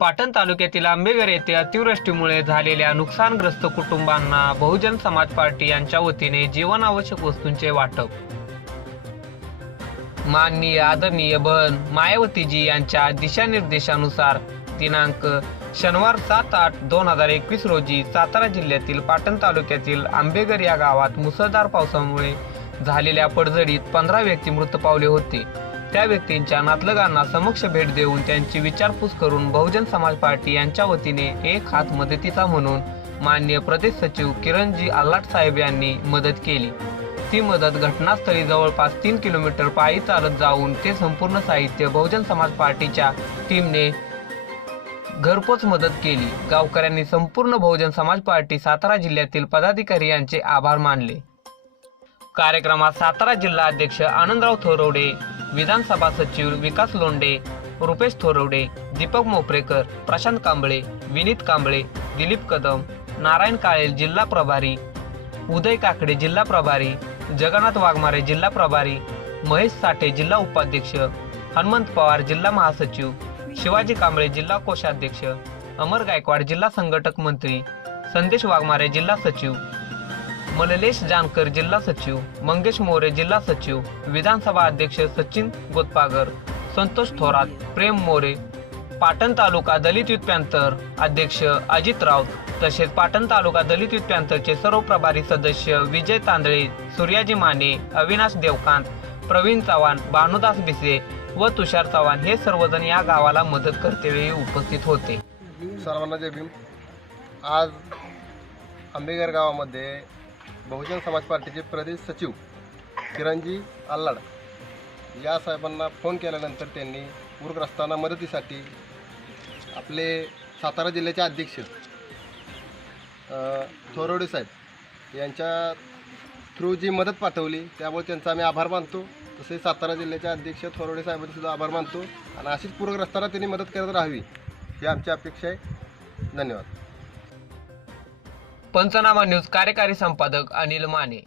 पाटण तालुक्यातील आंबेघर येथे अतिवृष्टीमुळे झालेल्या नुकसानग्रस्त कुटुंबांना बहुजन समाज पार्टी यांच्या वतीने जीवनावश्यक वस्तूंचे वाटप. माननीय आदरणीय बहन मायावतीजी यांच्या दिशानिर्देशानुसार दिनांक शनिवार सात आठ दोन हजार एकवीस रोजी सातारा जिल्ह्यातील पाटण तालुक्यातील आंबेघर या गावात मुसळधार पावसामुळे झालेल्या पडझडीत पंधरा व्यक्ती मृत पावले होते. त्या व्यक्तींच्या नातलगांना समक्ष भेट देऊन त्यांची विचारपूस करून बहुजन समाज पार्टी यांच्या वतीने एक हात मदतीचा म्हणून माननीय प्रदेश सचिव किरणजी आल्लाट साहेब यांनी मदत केली. ती मदत घटनास्थळी जवळपास तीन किलोमीटर पायी चालत जाऊन ते संपूर्ण साहित्य बहुजन समाज पार्टीच्या टीमने घरपोच मदत केली. गावकऱ्यांनी संपूर्ण बहुजन समाज पार्टी सातारा जिल्ह्यातील पदाधिकारी यांचे आभार मानले. कार्यक्रमात सातारा जिल्हा अध्यक्ष आनंदराव थोरवडे विधानसभा सचिव विकास लोंडे रुपेश थोरवडे दीपक मोपरेकर प्रशांत कांबळे विनीत कांबळे दिलीप कदम नारायण काळेल जिल्हा प्रभारी उदय काकडे जिल्हा प्रभारी जगन्नाथ वाघमारे जिल्हा प्रभारी महेश साठे जिल्हा उपाध्यक्ष हनुमंत पवार जिल्हा महासचिव शिवाजी कांबळे जिल्हा कोषाध्यक्ष अमर गायकवाड जिल्हा संघटक मंत्री संदेश वाघमारे जिल्हा सचिव मललेश जानकर जिल्हा सचिव मंगेश मोरे जिल्हा सचिव विधानसभा अध्यक्ष सचिन गोतपागर संतोष थोरात प्रेम मोरे पाटण तालुका दलित युथ अध्यक्ष अजित राऊत तसेच पाटण तालुका दलित युथ सर्व प्रभारी सदस्य विजय तांदळे सूर्याजी माने अविनाश देवकांत प्रवीण चव्हाण भानुदास भिसे व तुषार चव्हाण हे सर्वजण या गावाला मदत करतेवेळी उपस्थित होते. सर्वांना जय भीम. आज आंबेगर गावामध्ये बहुजन समाज पार्टीचे प्रदेश सचिव किरणजी आल्लाड या साहेबांना फोन केल्यानंतर त्यांनी पूरग्रस्तांना मदतीसाठी आपले सातारा जिल्ह्याचे अध्यक्ष थोरोडे थोरवडे साहेब यांच्या थ्रू जी मदत पाठवली त्यामुळे त्यांचा आम्ही आभार मानतो. तसेच सातारा जिल्ह्याचे अध्यक्ष थोरवडे साहेबांचे सुद्धा आभार मानतो. आणि अशीच पूरग्रस्तांना त्यांनी मदत करत राहावी ही आमची अपेक्षा आहे. धन्यवाद. पंचनामा न्यूज कार्यकारी संपादक अनिल माने.